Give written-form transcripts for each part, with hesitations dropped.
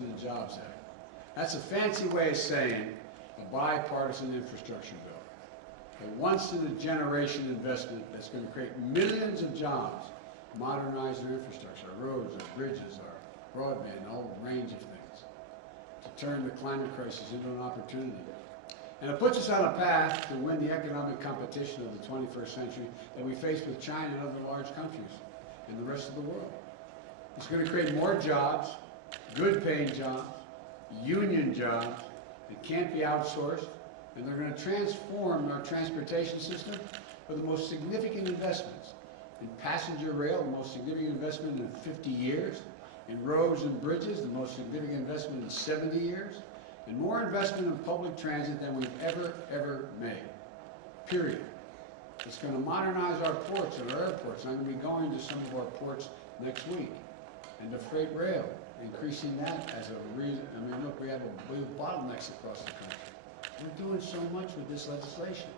and Jobs Act. That's a fancy way of saying a bipartisan infrastructure bill. A once-in-a-generation investment that's going to create millions of jobs, modernize their infrastructure, our roads, our bridges, our broadband, a whole range of things, to turn the climate crisis into an opportunity. And it puts us on a path to win the economic competition of the 21st century that we face with China and other large countries and the rest of the world. It's going to create more jobs, good-paying jobs, union jobs that can't be outsourced, and they're going to transform our transportation system with the most significant investments in passenger rail, the most significant investment in 50 years, in roads and bridges, the most significant investment in 70 years, and more investment in public transit than we've ever made, period. It's going to modernize our ports and our airports. I'm going to be going to some of our ports next week, and the freight rail, increasing that as a reason. I mean, look, we have bottlenecks across the country. We're doing so much with this legislation.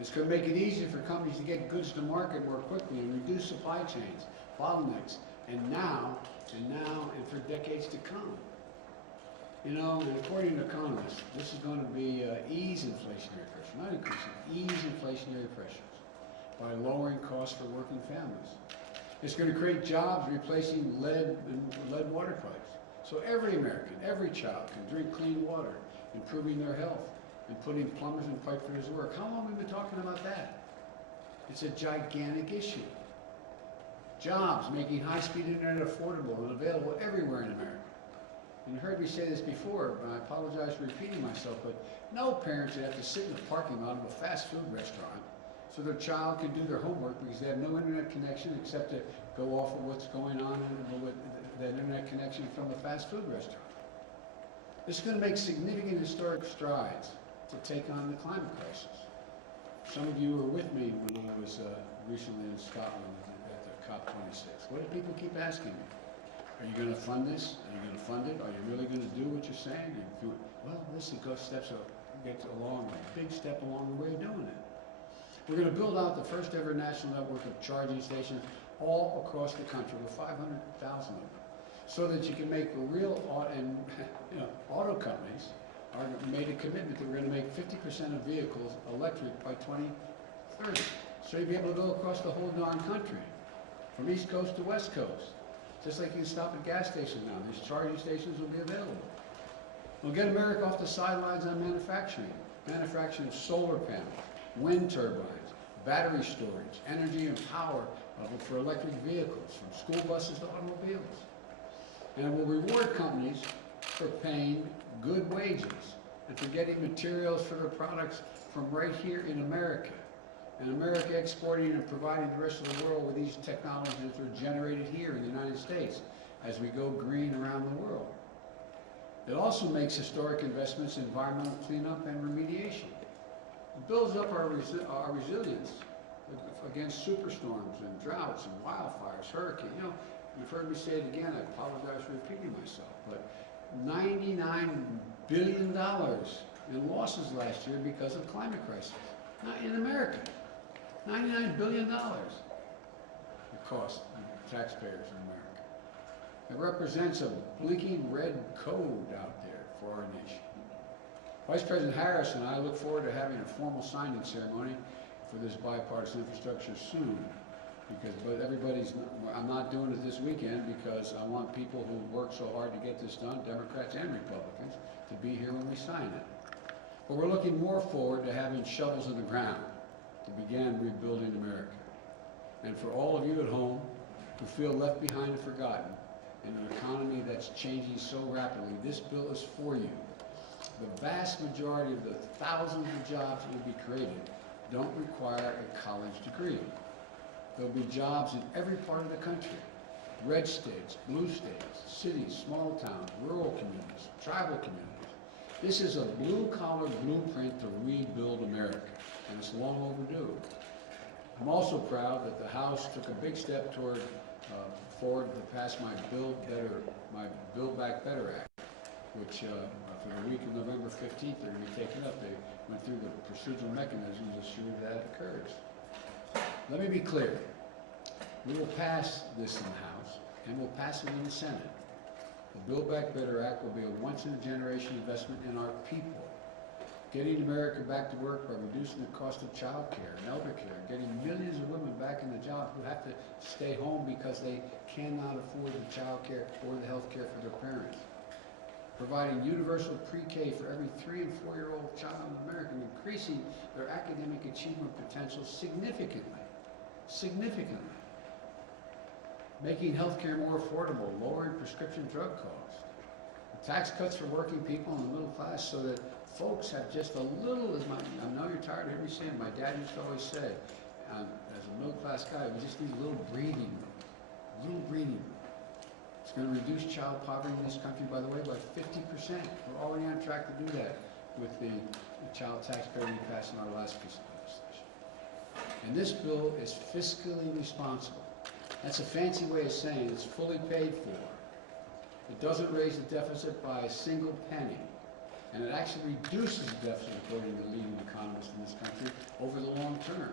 It's going to make it easier for companies to get goods to market more quickly and reduce supply chains, bottlenecks, and now, and for decades to come. You know, and according to economists, this is going to be ease inflationary pressure, not increasing, ease inflationary pressures by lowering costs for working families. It's going to create jobs replacing lead water pipes. So every American, every child can drink clean water, improving their health, and putting plumbers and pipe fitters to work. How long have we been talking about that? It's a gigantic issue. Jobs, making high-speed internet affordable and available everywhere in America. And you heard me say this before, but I apologize for repeating myself, but no parent should have to sit in the parking lot of a fast food restaurant so their child can do their homework because they have no internet connection except to go off of what's going on with that internet connection from the fast food restaurant. This is going to make significant historic strides to take on the climate crisis. Some of you were with me when I was recently in Scotland at the COP26. What do people keep asking me? Are you going to fund this? Are you going to fund it? Are you really going to do what you're saying? Well, listen, go steps up, get along, a big step along the way of doing it. We're going to build out the first ever national network of charging stations all across the country with 500,000 of them, so that you can make a real, and auto companies are made a commitment that we're going to make 50% of vehicles electric by 2030. So you'll be able to go across the whole darn country, from East Coast to West Coast. Just like you can stop at gas stations now, these charging stations will be available. We'll get America off the sidelines on manufacturing solar panels, wind turbines, battery storage, energy and power for electric vehicles, from school buses to automobiles. And it will reward companies for paying good wages and for getting materials for their products from right here in America. And America exporting and providing the rest of the world with these technologies that are generated here in the United States as we go green around the world. It also makes historic investments in environmental cleanup and remediation. It builds up our resilience against superstorms and droughts and wildfires, hurricanes. You know, you've heard me say it again, I apologize for repeating myself, but $99 billion in losses last year because of climate crisis. Not in America. $99 billion it costs taxpayers in America. It represents a blinking red code out there for our nation. Vice President Harris and I look forward to having a formal signing ceremony for this bipartisan infrastructure soon. But I'm not doing it this weekend because I want people who work so hard to get this done, Democrats and Republicans, to be here when we sign it. But we're looking more forward to having shovels in the ground to begin rebuilding America. And for all of you at home who feel left behind and forgotten in an economy that's changing so rapidly, this bill is for you. The vast majority of the thousands of jobs that will be created don't require a college degree. There'll be jobs in every part of the country. Red states, blue states, cities, small towns, rural communities, tribal communities. This is a blue-collar blueprint to rebuild America, and it's long overdue. I'm also proud that the House took a big step forward to pass my Build Back Better Act, which for the week of November 15th, they're going to be taken up. They went through the procedural mechanisms to ensure that occurs. Let me be clear. We will pass this in the House, and we'll pass it in the Senate. The Build Back Better Act will be a once-in-a-generation investment in our people, getting America back to work by reducing the cost of child care and elder care, getting millions of women back in the job who have to stay home because they cannot afford the child care or the health care for their parents, providing universal pre-K for every 3- and 4-year-old child in America, and increasing their academic achievement potential significantly, making health care more affordable, lowering prescription drug costs, tax cuts for working people and the middle class so that folks have just a little, I know you're tired of hearing me saying, my dad used to always say, as a middle class guy, we just need a little breathing room. It's going to reduce child poverty in this country, by the way, by 50%. We're already on track to do that with the child tax credit we passed in our last piece of legislation. And this bill is fiscally responsible. That's a fancy way of saying it's fully paid for. It doesn't raise the deficit by a single penny, and it actually reduces the deficit, according to leading economists in this country, over the long term.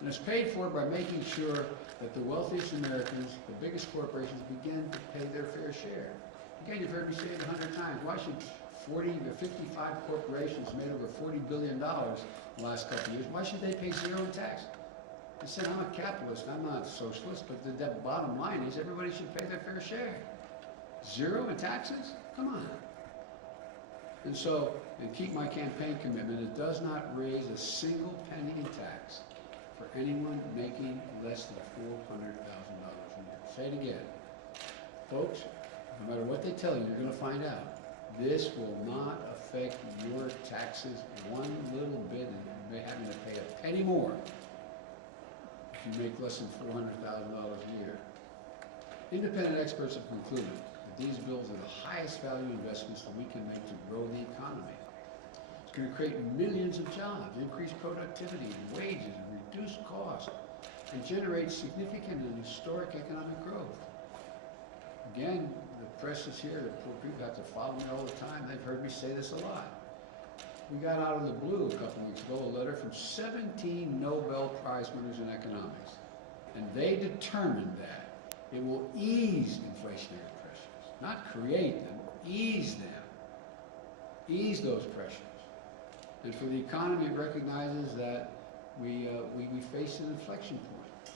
And it's paid for by making sure that the wealthiest Americans, the biggest corporations, begin to pay their fair share. Again, you've heard me say it 100 times. Why should 40 or 55 corporations made over $40 billion in the last couple of years, why should they pay zero in tax? I said, I'm a capitalist, I'm not a socialist, but the bottom line is everybody should pay their fair share. Zero in taxes? Come on. And so, and keep my campaign commitment, it does not raise a single penny in tax for anyone making less than $400,000 a year. Say it again. Folks, no matter what they tell you, you're going to find out. This will not affect your taxes one little bit, and you may having to pay a penny more if you make less than $400,000 a year. Independent experts have concluded that these bills are the highest value investments that we can make to grow the economy. It's going to create millions of jobs, increase productivity and wages, and reduce costs, and generate significant and historic economic growth. Again, the press is here, the poor people have to follow me all the time. They've heard me say this a lot. We got out of the blue a couple of weeks ago a letter from 17 Nobel Prize winners in economics, and they determined that it will ease inflationary pressures, not create them, ease them, ease those pressures. And for the economy, it recognizes that we face an inflection point.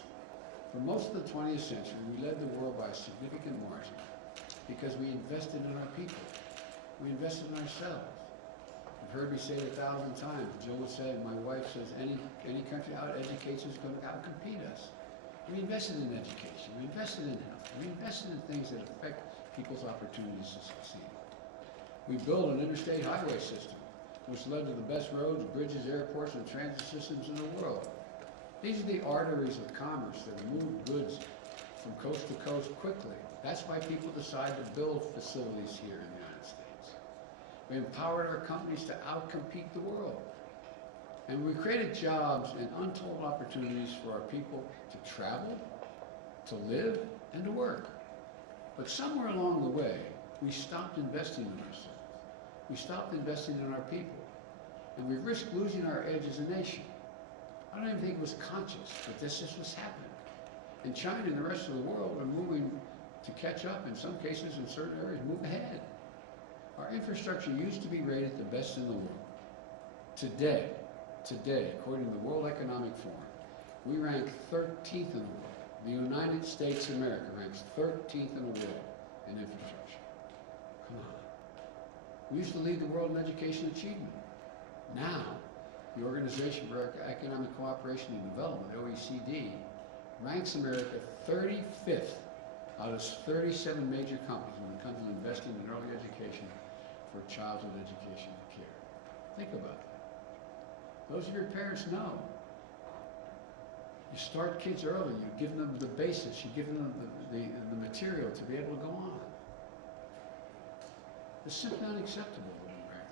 For most of the 20th century, we led the world by a significant margin because we invested in our people. We invested in ourselves. You've heard me say it 1,000 times. Jill would say, my wife says, any country out educates is going to out-compete us. We invested in education. We invested in health. We invested in things that affect people's opportunities to succeed. We built an interstate highway system, which led to the best roads, bridges, airports, and transit systems in the world. These are the arteries of commerce that move goods from coast to coast quickly. That's why people decide to build facilities here in the United States. We empowered our companies to outcompete the world. And we created jobs and untold opportunities for our people to travel, to live, and to work. But somewhere along the way, we stopped investing in ourselves. We stopped investing in our people. And we risked losing our edge as a nation. I don't even think it was conscious, but this is what's happening. And China and the rest of the world are moving to catch up, in some cases, in certain areas, move ahead. Our infrastructure used to be rated the best in the world. Today, according to the World Economic Forum, we rank 13th in the world. The United States of America ranks 13th in the world in infrastructure. Come on. We used to lead the world in education achievement. Now, the Organization for Economic Cooperation and Development, OECD, ranks America 35th out of 37 major companies when it comes to investing in early education for childhood education and care. Think about that. Those of your parents know. You start kids early, you give them the basis, you give them the material to be able to go on. It's simply unacceptable that we rank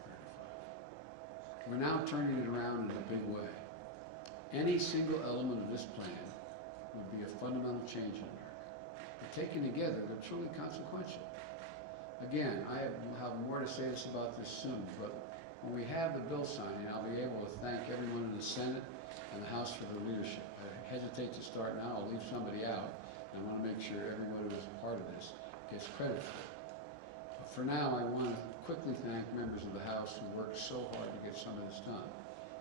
35. We're now turning it around in a big way. Any single element of this plan would be a fundamental change in America. But taken together, they're truly consequential. Again, I will have more to say about this soon, but when we have the bill signing, I'll be able to thank everyone in the Senate and the House for their leadership. I hesitate to start now, I'll leave somebody out, and I want to make sure everyone who is a part of this gets credit for it. For now, I want to quickly thank members of the House who worked so hard to get some of this done.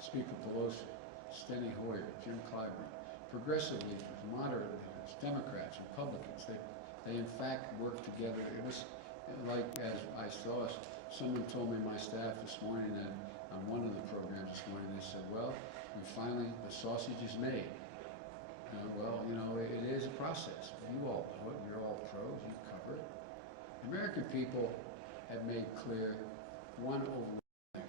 Speaker Pelosi, Steny Hoyer, Jim Clyburn, progressive leaders, moderate leaders, Democrats, Republicans. They in fact worked together. It was like, as I saw, someone told me, my staff this morning, that on one of the programs this morning, they said, well, we finally, the sausage is made. Well, it is a process. You all know it. You're all pros. You cover it. The American people have made clear one overwhelming thing,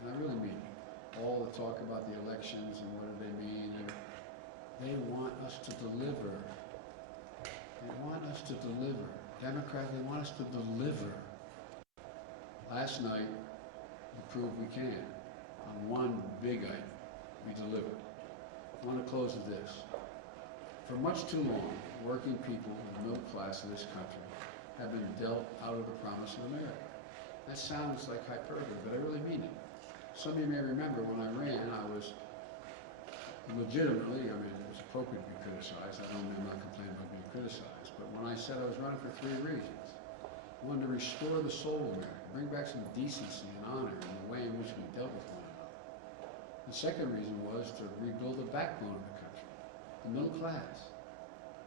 and I really mean it. All the talk about the elections and what do they mean, and they want us to deliver. They want us to deliver. Democrats, they want us to deliver. Last night, we proved we can. On one big item, we delivered. I want to close with this. For much too long, working people in the middle class of this country have been dealt out of the promise of America. That sounds like hyperbole, but I really mean it. Some of you may remember when I ran, I was legitimately, it was appropriate to be criticized. I'm not complaining about being criticized, but when I said I was running for 3 reasons. I wanted to restore the soul of America, bring back some decency and honor in the way in which we dealt with one another. The second reason was to rebuild the backbone of the country, the middle class.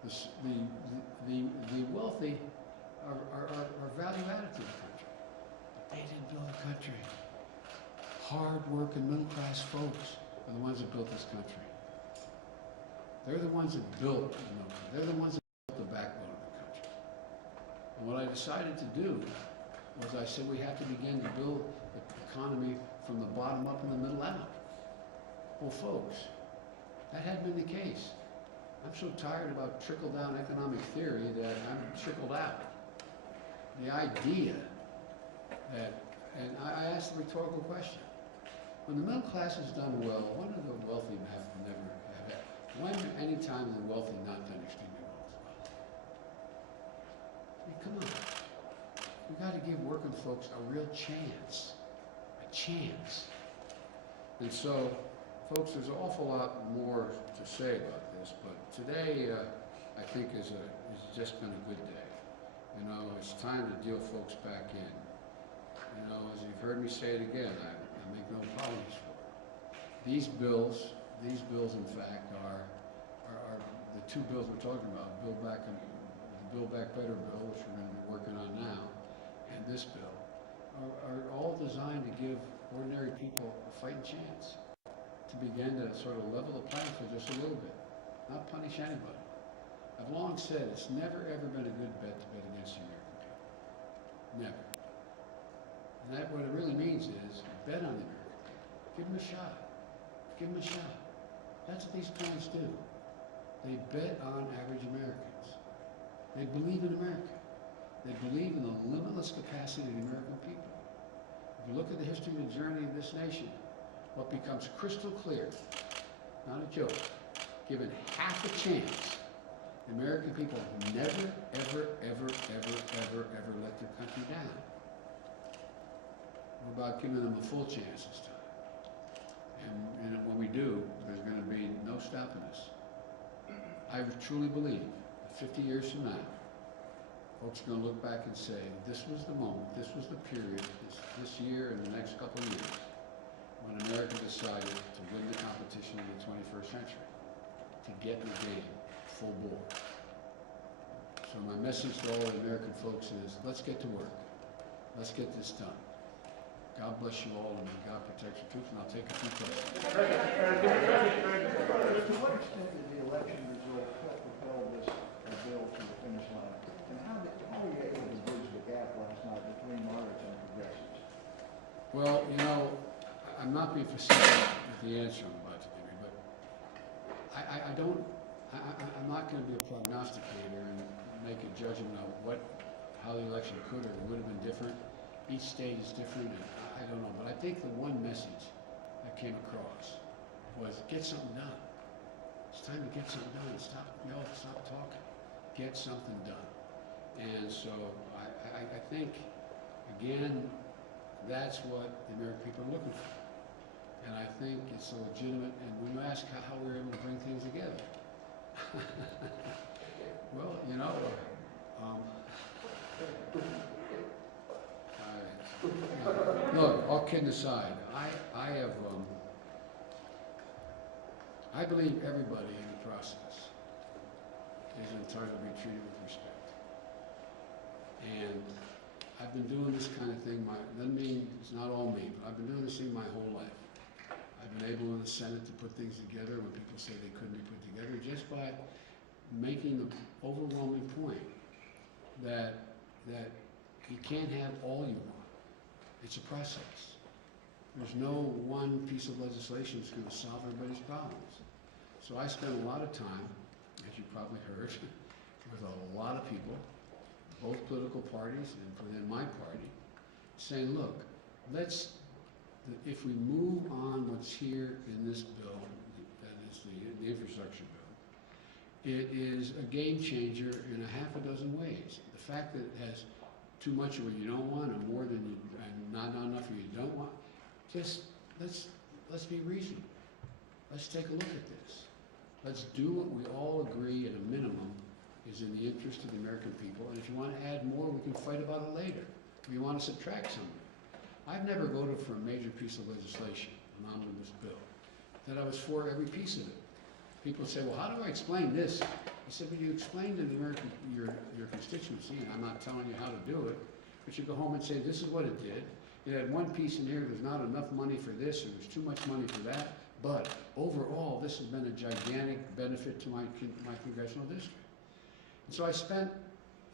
The wealthy are value added to the country, but they didn't build the country. Hard-working middle-class folks are the ones that built this country. They're the ones that built the middle class. They're the ones that built the backbone of the country. And what I decided to do was I said we have to begin to build the economy from the bottom up and the middle out. Well, folks, that hadn't been the case. I'm so tired about trickle-down economic theory that I'm trickled out. The idea that, and I asked the rhetorical question, when the middle class has done well, when do the wealthy never have it? When, any time, the wealthy not done extremely well as well? I mean, come on. We've got to give working folks a real chance. A chance. And so, folks, there's an awful lot more to say about this, but today, I think has just been a good day. It's time to deal folks back in. As you've heard me say it again, I make no apologies for it. These bills, in fact, are the 2 bills we're talking about, the Build Back Better bill, which we're going to be working on now, and this bill, are all designed to give ordinary people a fighting chance, to begin to sort of level the playing field just a little bit, not punish anybody. I've long said it's never ever been a good bet to bet against the American people. Never. And that, what it really means is, bet on the American people. Give them a shot. Give them a shot. That's what these plans do. They bet on average Americans. They believe in America. They believe in the limitless capacity of the American people. If you look at the history and journey of this nation, what becomes crystal clear, not a joke, given half a chance, the American people never, ever, ever, ever, ever, ever let their country down. We're about giving them a full chance this time. And when we do, there's going to be no stopping us. I truly believe that 50 years from now, folks are going to look back and say, this was the moment, this was the period, this year and the next couple of years, when America decided to win the competition of the 21st century, to get in the game full bore. So my message to all the American folks is, let's get to work. Let's get this done. God bless you all, and may God protect your troops, and I'll take a few questions. To what extent did the election result help propel this bill to the finish line? And how were you able to bridge the gap last night between moderates and progressives? Well, I'm not being facetious with the answer I'm about to give you, but I'm not going to be a prognosticator and make a judgment of how the election could or would have been different. Each state is different, and I don't know. But I think the one message that came across was get something done. It's time to get something done. Stop talking. Get something done. And so I think, again, that's what the American people are looking for. And I think it's a legitimate, and when you ask how we were able to bring things together, well, Look, all kidding aside, I believe everybody in the process is entitled to be treated with respect. And I've been doing this kind of thing, doesn't mean it's not all me, but I've been doing this thing my whole life. I've been able in the Senate to put things together when people say they couldn't be put together, just by making the overwhelming point that you can't have all you want. It's a process. There's no one piece of legislation that's going to solve everybody's problems. So I spent a lot of time, as you probably heard, with a lot of people, both political parties and within my party, saying, look, if we move on what's here in this bill, that is the infrastructure bill, it is a game changer in a half a dozen ways. The fact that it has too much of what you don't want and more than you, and not enough of what you don't want, just let's be reasonable. Let's take a look at this. Let's do what we all agree at a minimum is in the interest of the American people. And if you want to add more, we can fight about it later. If you want to subtract something. I've never voted for a major piece of legislation, an omnibus bill, that I was for every piece of it. People say, well, how do I explain this? I said, well, you explain to the American, your constituency, and I'm not telling you how to do it, but you go home and say, this is what it did. It had one piece in here, there's not enough money for this, or there's too much money for that, but overall, this has been a gigantic benefit to my congressional district. And so I spent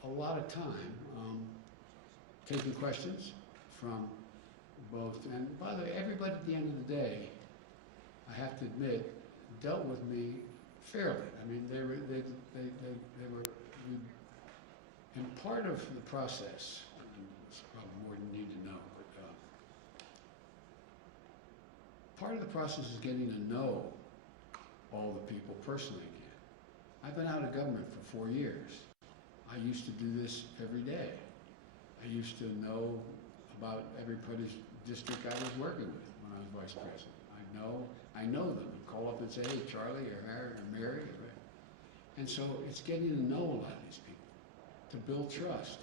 a lot of time taking questions from both, and by the way, everybody at the end of the day, I have to admit, dealt with me fairly. I mean, they were, and part of the process, and it's probably more than you need to know, but part of the process is getting to know all the people personally again. I've been out of government for 4 years. I used to do this every day. I used to know about everybody's district I was working with when I was vice president. I know them and call up and say, hey, Charlie or Harry or Mary. And so it's getting to know a lot of these people, to build trust.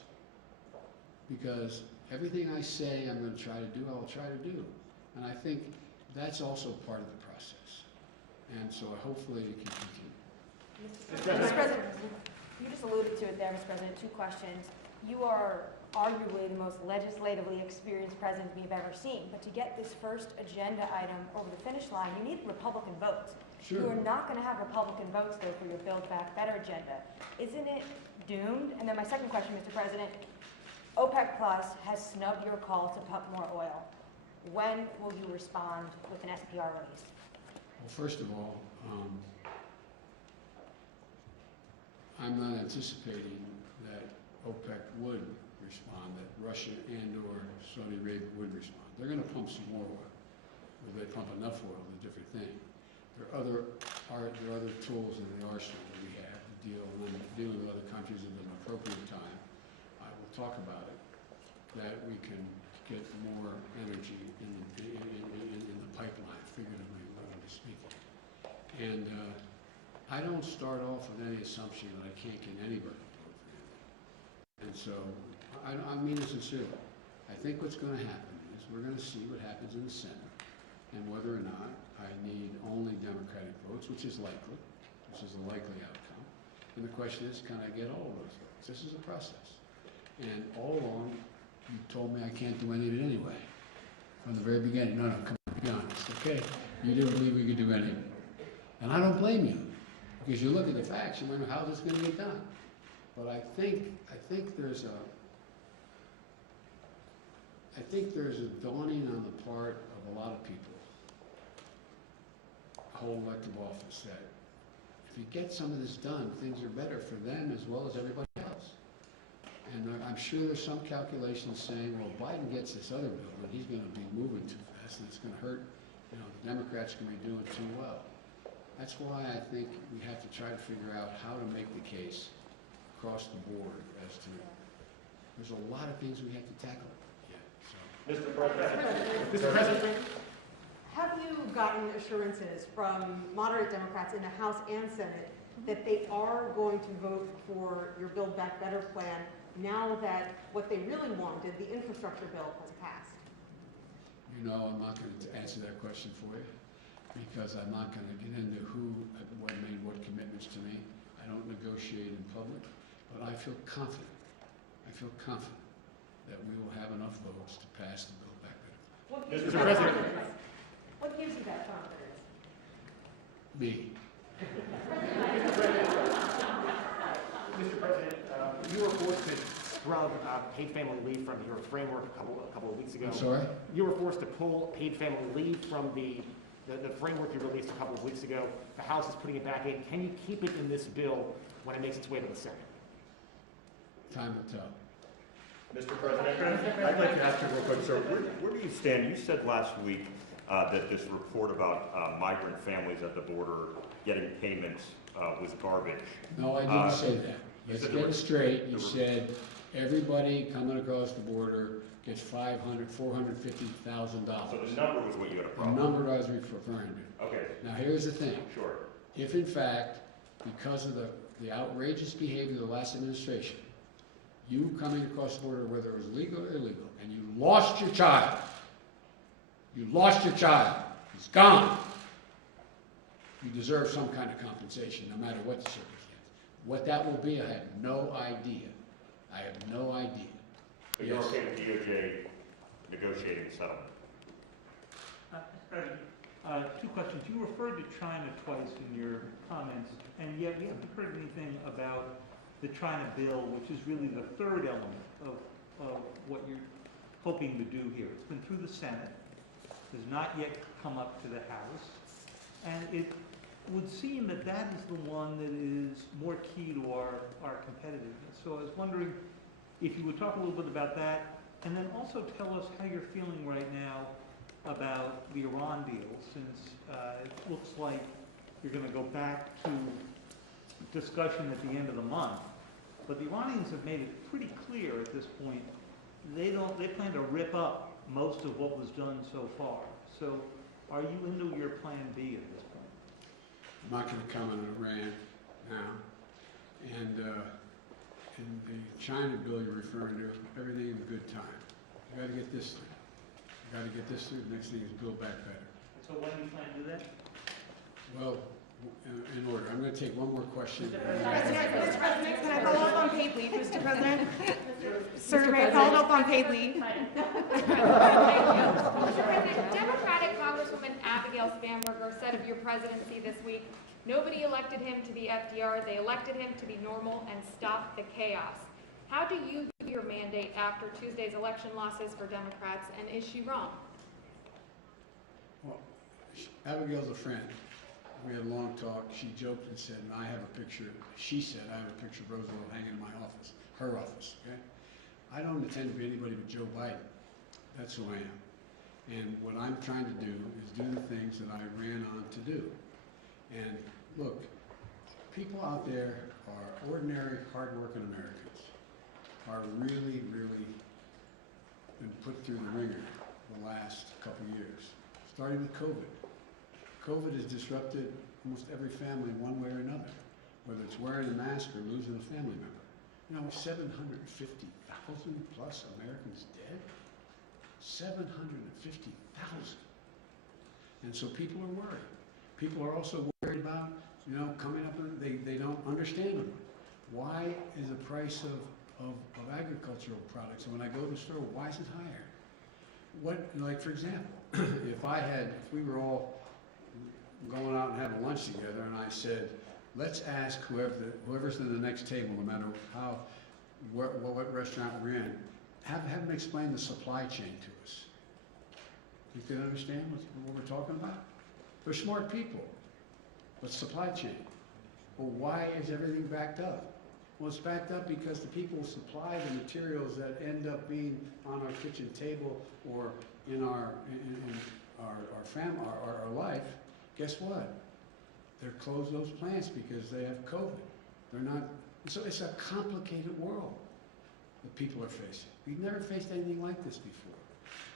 Because everything I say I'm going to try to do, I will try to do. And I think that's also part of the process. And so hopefully it can continue. Mr. President, you just alluded to it there, Mr. President. 2 questions. You are arguably the most legislatively experienced president we've ever seen, but to get this first agenda item over the finish line, you need Republican votes. Sure. You are not going to have Republican votes, though, for your Build Back Better agenda. Isn't it doomed? And then my second question, Mr. President, OPEC Plus has snubbed your call to pump more oil. When will you respond with an SPR release? Well, first of all, I'm not anticipating that OPEC would respond, that Russia and or Saudi Arabia would respond. They're going to pump some more oil. Whether they pump enough oil is a different thing. There are other tools in the arsenal that we have to deal with other countries at an appropriate time. I will talk about it, that we can get more energy in the pipeline, figuratively speaking. And I don't start off with any assumption that I can't get anybody to vote for anything. And so, I mean it sincerely. I think what's going to happen is we're going to see what happens in the Senate and whether or not I need only Democratic votes, which is likely, which is a likely outcome. And the question is, can I get all of those votes? This is a process. And all along, you told me I can't do any of it anyway. From the very beginning. No, come on, be honest, okay? You didn't believe we could do any of it. And I don't blame you. Because you look at the facts, you wonder how this is going to get done. But I think there's a dawning on the part of a lot of people, whole elective office, that if you get some of this done, things are better for them as well as everybody else. And I'm sure there's some calculations saying, well, if Biden gets this other bill, then he's going to be moving too fast, and it's going to hurt. The Democrats are going to be doing too well. That's why I think we have to try to figure out how to make the case across the board as to, there's a lot of things we have to tackle yet. So. Mr. President, have you gotten assurances from moderate Democrats in the House and Senate that they are going to vote for your Build Back Better plan now that what they really wanted, the infrastructure bill, has passed? You know, I'm not going to answer that question for you because I'm not going to get into who made what commitments to me. I don't negotiate in public, but I feel confident. I feel confident that we will have enough votes to pass the bill back better. What gives Mr. you that President. confidence? What gives you that confidence? Me. Mr. President, you were forced to scrub paid family leave from your framework a couple of weeks ago. I'm sorry? You were forced to pull paid family leave from the framework you released a couple of weeks ago. The House is putting it back in. Can you keep it in this bill when it makes its way to the Senate? Time will tell. Mr. President, I'd like to ask you real quick, sir, where do you stand? You said last week that this report about migrant families at the border getting payments was garbage. No, I didn't say that. you Let's said get there it were- straight. You there were- said everybody coming across the border gets $450,000. So the number was what you had a The problem number I was referring to. Okay, Now, here's the thing. sure. If in fact, because of the outrageous behavior of the last administration, you coming across the border, whether it was legal or illegal, and you lost your child, he's gone, you deserve some kind of compensation, no matter what the circumstance. What that will be, I have no idea. I have no idea. But you're Yes. okay with DOJ negotiating the settlement? Two questions. You referred to China twice in your comments, and yet we haven't heard anything about the China bill, which is really the third element of what you're hoping to do here. It's been through the Senate, has not yet come up to the House, and it would seem that that is the one that is more key to our competitiveness. So I was wondering if you would talk a little bit about that, and then also tell us how you're feeling right now about the Iran deal, since it looks like you're going to go back to discussion at the end of the month. But the Iranians have made it pretty clear at this point, they plan to rip up most of what was done so far. So are you into your plan B at this point? I'm not going to comment on Iran now. And in the China bill you're referring to, everything in good time. You got to get this through. You got to get this through. The next thing is build back better. So when do you plan to do that? Well, in order. I'm going to take one more question. Mr. President, can I follow up on paid leave, Mr. President? Sir, may I follow up on paid leave? Mr. President, Democratic Congresswoman Abigail Spanberger said of your presidency this week, nobody elected him to be FDR, they elected him to be normal and stop the chaos. How do you view your mandate after Tuesday's election losses for Democrats, and is she wrong? Well, Abigail's a friend. We had a long talk. She joked and said, I have a picture, she said, I have a picture of Roosevelt hanging in my office, her office, okay? I don't intend to be anybody but Joe Biden. That's who I am. And what I'm trying to do is do the things that I ran on to do. And look, people out there are ordinary, hardworking Americans, are really, really been put through the ringer the last couple of years, starting with COVID. COVID has disrupted almost every family one way or another, whether it's wearing a mask or losing a family member. You know, 750,000 plus Americans dead? 750,000. And so people are worried. People are also worried about, you know, coming up, and they don't understand them. Why is the price of agricultural products, and when I go to the store, why is it higher? What, like for example, if we were all going out and having lunch together, and I said, let's ask whoever's in the next table, no matter what restaurant we're in, have them explain the supply chain to us. You can understand what we're talking about? They're smart people. But supply chain? Well, why is everything backed up? Well, it's backed up because the people supply the materials that end up being on our kitchen table or in our life. Guess what? They're closed those plants because they have COVID. They're not. So it's a complicated world that people are facing. We've never faced anything like this before.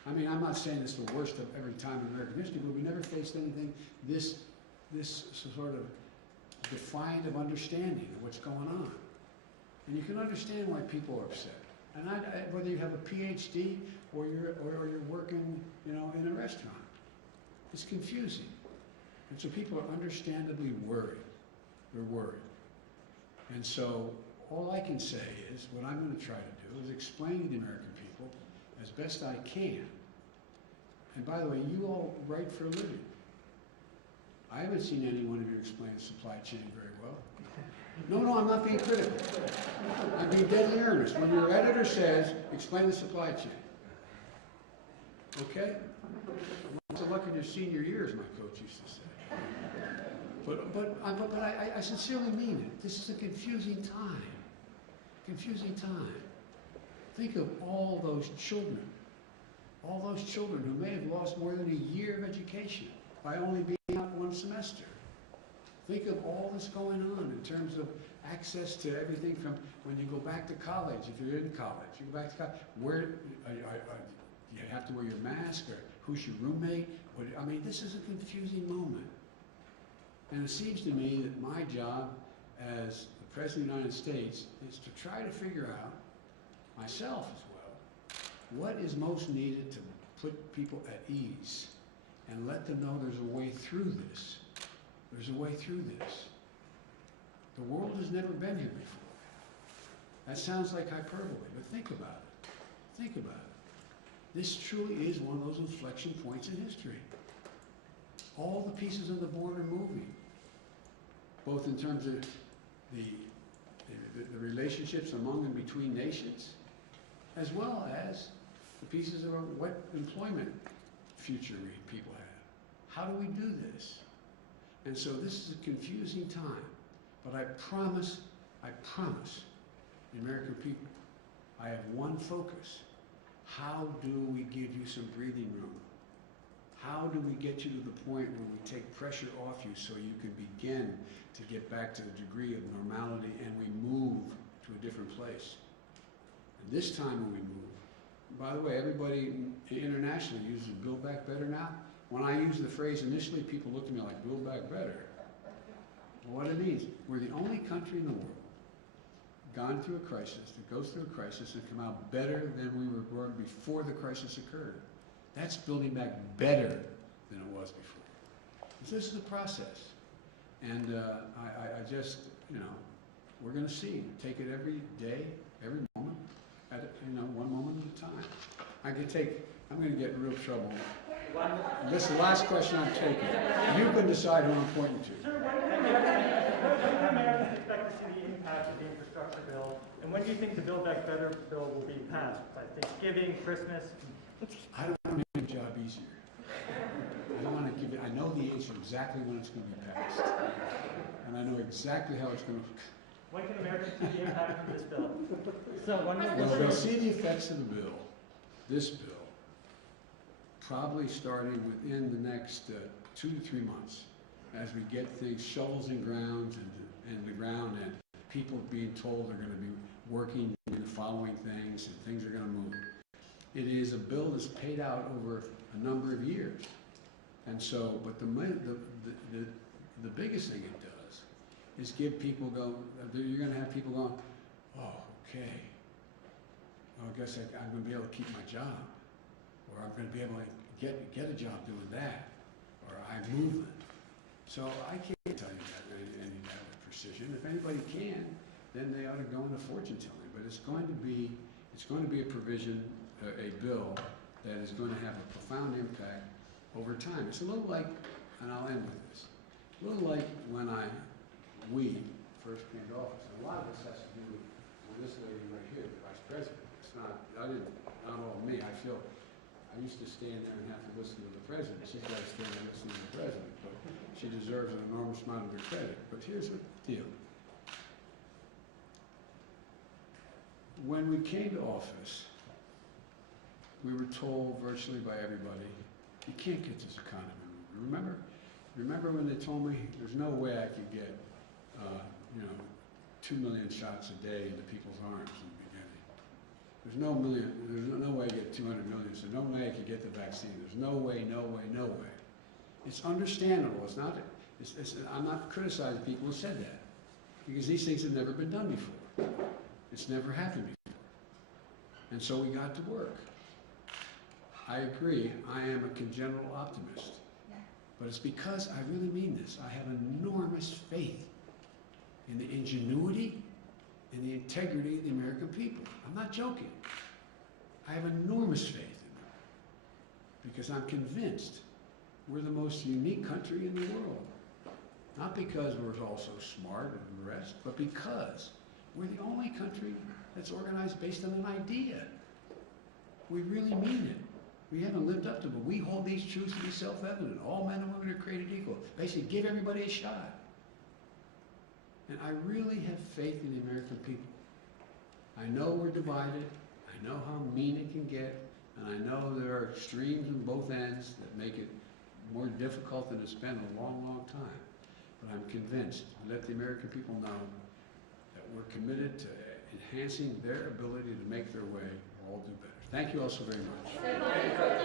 I mean, I'm not saying it's the worst of every time in American history, but we never faced anything this sort of defiant of understanding of what's going on. And you can understand why people are upset. And whether you have a PhD or you're working, in a restaurant, it's confusing. And so people are understandably worried. They're worried. And so all I can say is, what I'm going to try to do is explain to the American people as best I can. And by the way, you all write for a living. I haven't seen any one of you explain the supply chain very well. No, I'm not being critical. I'm being deadly earnest. When your editor says, explain the supply chain. Okay? It's a luck in your senior years, my coach used to say. But I sincerely mean it. This is a confusing time. Confusing time. Think of all those children who may have lost more than a year of education by only being out one semester. Think of all that's going on in terms of access to everything from when you go back to college, if you're in college, you go back to college, where you have to wear your mask, or who's your roommate? This is a confusing moment. And it seems to me that my job as the President of the United States is to try to figure out, myself as well, what is most needed to put people at ease and let them know there's a way through this. There's a way through this. The world has never been here before. That sounds like hyperbole, but think about it. Think about it. This truly is one of those inflection points in history. All the pieces of the board are moving, both in terms of the relationships among and between nations, as well as the pieces of what employment future people have. How do we do this? And so this is a confusing time, but I promise the American people, I have one focus. How do we give you some breathing room? How do we get you to the point where we take pressure off you so you can begin to get back to the degree of normality and we move to a different place? And this time when we move, by the way, everybody internationally uses Build Back Better now. When I used the phrase initially, people looked at me like, Build Back Better. Well, what it means, we're the only country in the world gone through a crisis, that goes through a crisis and come out better than we were before the crisis occurred. That's building back better than it was before. So this is a process. And I just, we're going to see. Take it every day, every moment, one moment at a time. I'm going to get in real trouble. This is the last question I'm taking. You can decide who I'm pointing to. Sir, when do Americans expect to see the impact of the infrastructure bill? And when do you think the Build Back Better bill will be passed? By Thanksgiving, Christmas? I don't want to make your job easier. I don't want to give it, I know the answer exactly when it's going to be passed. And I know exactly how it's going to. When can Americans see the impact of this bill? So when Well, they'll see the effects of the bill, this bill, probably starting within the next 2 to 3 months, as we get things, shovels in ground and the ground, and people being told they're going to be working and following things, and things are going to move. It is a bill that's paid out over a number of years. And so, but the biggest thing it does is give people you're going to have people going, oh, okay, well, I guess I'm going to be able to keep my job, or I'm going to be able to get a job doing that, or I'm moving. So I can't tell you that any of that with precision. If anybody can, then they ought to go into fortune telling. But it's going to be a provision, a bill that is going to have a profound impact over time. It's a little like, and I'll end with this, a little like when we first came to office. And a lot of this has to do with this lady right here, the vice president. It's not all me. I used to stand there and have to listen to the president. She's got to stand there and listen to the president, but she deserves an enormous amount of the credit. But here's the deal. When we came to office, we were told virtually by everybody, you can't get this economy moving. Remember when they told me there's no way I could get, 2 million shots a day into people's arms in the beginning. There's no way I get 200 million, so no way I could get the vaccine. There's no way. It's understandable. I'm not criticizing people who said that, because these things have never been done before. It's never happened before. And so we got to work. I agree, I am a congenital optimist. But it's because I really mean this. I have enormous faith in the ingenuity and the integrity of the American people. I'm not joking. I have enormous faith in them because I'm convinced we're the most unique country in the world. Not because we're all so smart and the rest, but because we're the only country that's organized based on an idea. We really mean it. We haven't lived up to it, but we hold these truths to be self-evident. All men and women are created equal. Basically, give everybody a shot. And I really have faith in the American people. I know we're divided. I know how mean it can get. And I know there are extremes on both ends that make it more difficult than it's been a long, long time. But I'm convinced, let the American people know that we're committed to enhancing their ability to make their way or all do better. Thank you all so very much.